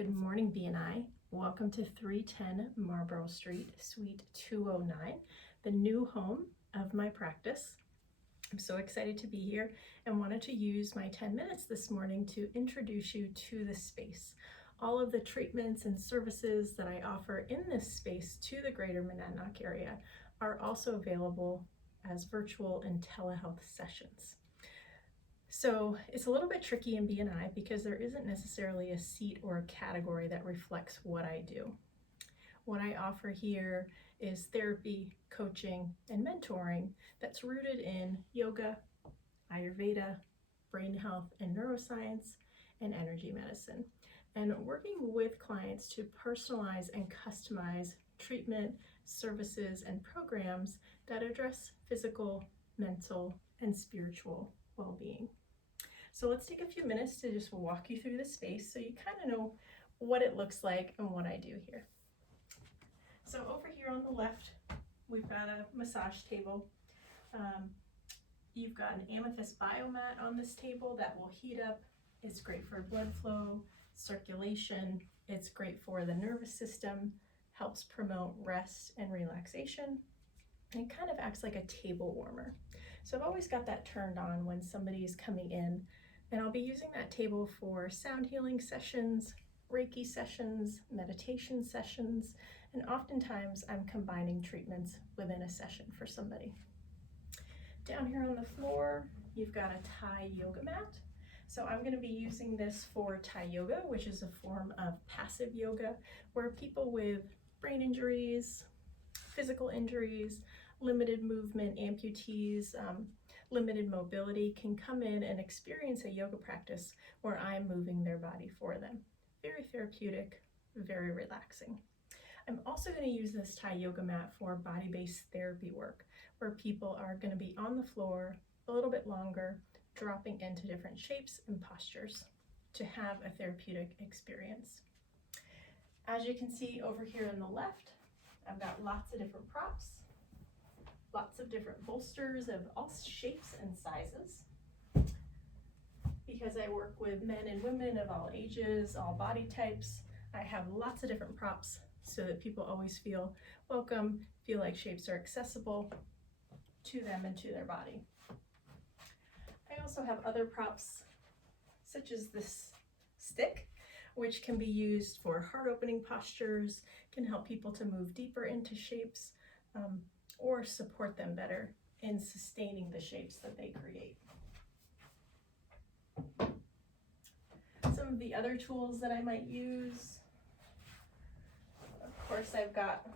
Good morning, BNI. Welcome to 310 Marlboro Street, Suite 209, the new home of my practice. I'm so excited to be here and wanted to use my 10 minutes this morning to introduce you to this space. All of the treatments and services that I offer in this space to the greater Monadnock area are also available as virtual and telehealth sessions. So it's a little bit tricky in BNI because there isn't necessarily a seat or a category that reflects what I do. What I offer here is therapy, coaching, and mentoring that's rooted in yoga, Ayurveda, brain health and neuroscience, and energy medicine. And working with clients to personalize and customize treatment, services, and programs that address physical, mental, and spiritual well-being. So let's take a few minutes to just walk you through the space so you kind of know what it looks like and what I do here. So over here on the left, we've got a massage table. You've got an amethyst biomat on this table that will heat up. It's great for blood flow, circulation. It's great for the nervous system, helps promote rest and relaxation. And it kind of acts like a table warmer. So I've always got that turned on when somebody is coming in, and I'll be using that table for sound healing sessions, Reiki sessions, meditation sessions, and oftentimes I'm combining treatments within a session for somebody. Down here on the floor, you've got a Thai yoga mat. So I'm going to be using this for Thai yoga, which is a form of passive yoga where people with brain injuries, physical injuries, limited movement, amputees, limited mobility can come in and experience a yoga practice where I'm moving their body for them. Very therapeutic, very relaxing. I'm also going to use this Thai yoga mat for body-based therapy work, where people are going to be on the floor a little bit longer, dropping into different shapes and postures to have a therapeutic experience. As you can see over here on the left, I've got lots of different props, lots of different bolsters of all shapes and sizes. Because I work with men and women of all ages, all body types, I have lots of different props so that people always feel welcome, feel like shapes are accessible to them and to their body. I also have other props such as this stick, which can be used for heart opening postures, can help people to move deeper into shapes, or support them better in sustaining the shapes that they create. Some of the other tools that I might use, of course, I've got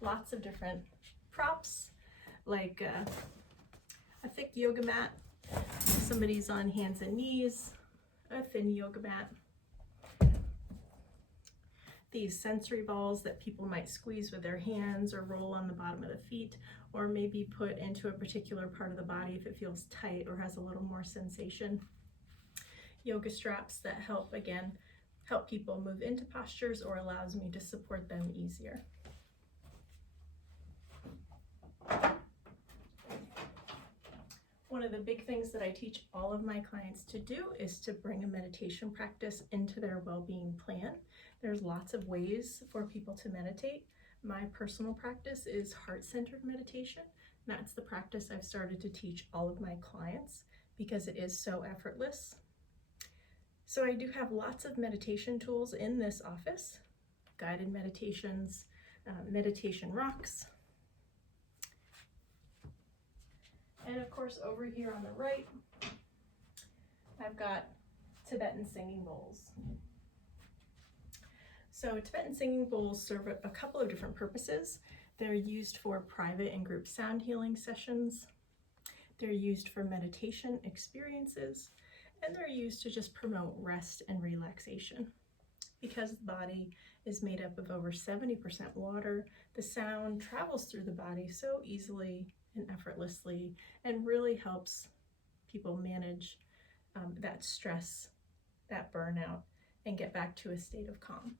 lots of different props, like a thick yoga mat, if somebody's on hands and knees, a thin yoga mat, these sensory balls that people might squeeze with their hands or roll on the bottom of the feet, or maybe put into a particular part of the body if it feels tight or has a little more sensation. Yoga straps that help people move into postures or allows me to support them easier. One of the big things that I teach all of my clients to do is to bring a meditation practice into their well-being plan. There's lots of ways for people to meditate. My personal practice is heart-centered meditation. That's the practice I've started to teach all of my clients because it is so effortless. So I do have lots of meditation tools in this office, guided meditations, meditation rocks. And of course, over here on the right, I've got Tibetan singing bowls. So Tibetan singing bowls serve a couple of different purposes. They're used for private and group sound healing sessions. They're used for meditation experiences, and they're used to just promote rest and relaxation. Because the body is made up of over 70% water, the sound travels through the body so easily and effortlessly and really helps people manage that stress, that burnout, and get back to a state of calm.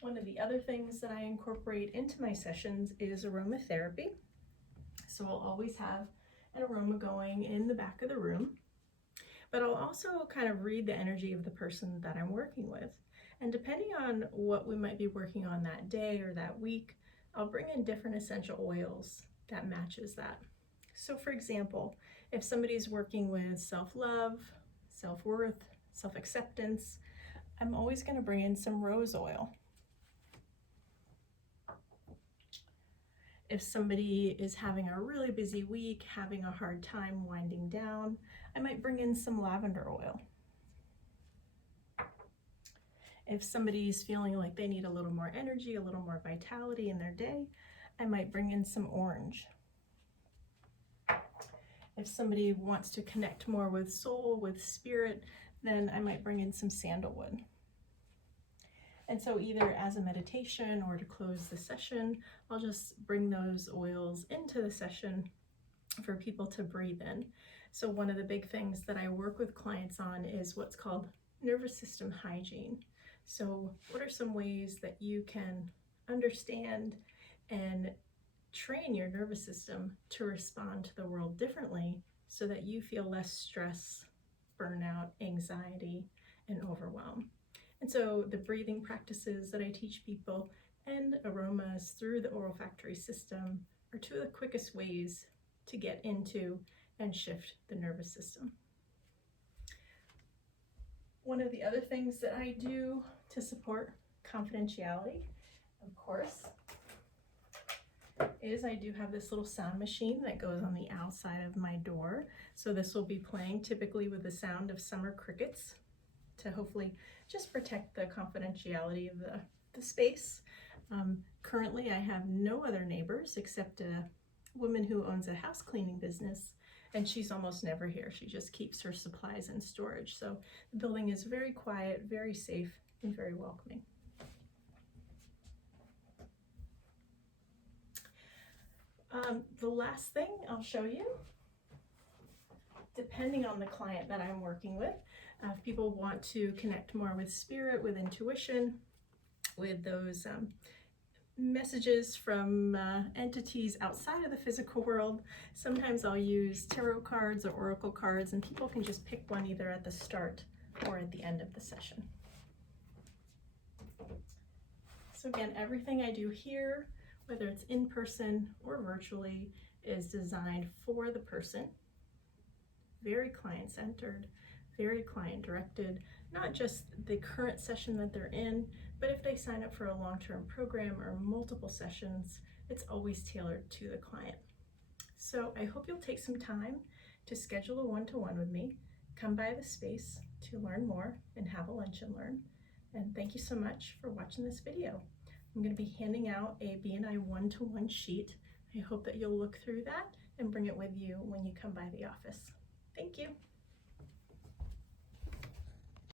One of the other things that I incorporate into my sessions is aromatherapy. So we'll always have an aroma going in the back of the room, but I'll also kind of read the energy of the person that I'm working with. And depending on what we might be working on that day or that week, I'll bring in different essential oils that matches that. So for example, if somebody's working with self-love, self-worth, self-acceptance, I'm always going to bring in some rose oil. If somebody is having a really busy week, having a hard time winding down, I might bring in some lavender oil. If somebody's feeling like they need a little more energy, a little more vitality in their day, I might bring in some orange. If somebody wants to connect more with soul, with spirit, then I might bring in some sandalwood. And so either as a meditation or to close the session, I'll just bring those oils into the session for people to breathe in. So one of the big things that I work with clients on is what's called nervous system hygiene. So what are some ways that you can understand and train your nervous system to respond to the world differently so that you feel less stress, burnout, anxiety, and overwhelm? And so the breathing practices that I teach people and aromas through the olfactory system are two of the quickest ways to get into and shift the nervous system. One of the other things that I do to support confidentiality, of course, is I do have this little sound machine that goes on the outside of my door. So this will be playing typically with the sound of summer crickets to hopefully just protect the confidentiality of the space. Currently I have no other neighbors except a woman who owns a house cleaning business, and she's almost never here. She just keeps her supplies in storage. So the building is very quiet, very safe, and very welcoming. The last thing I'll show you, depending on the client that I'm working with, if people want to connect more with spirit, with intuition, with those messages from entities outside of the physical world, sometimes I'll use tarot cards or oracle cards, and people can just pick one either at the start or at the end of the session. So again, everything I do here, whether it's in person or virtually, is designed for the person, very client-centered, very client-directed, not just the current session that they're in, but if they sign up for a long-term program or multiple sessions, it's always tailored to the client. So I hope you'll take some time to schedule a one-to-one with me, come by the space to learn more and have a lunch and learn. And thank you so much for watching this video. I'm going to be handing out a BNI one-to-one sheet. I hope that you'll look through that and bring it with you when you come by the office. Thank you.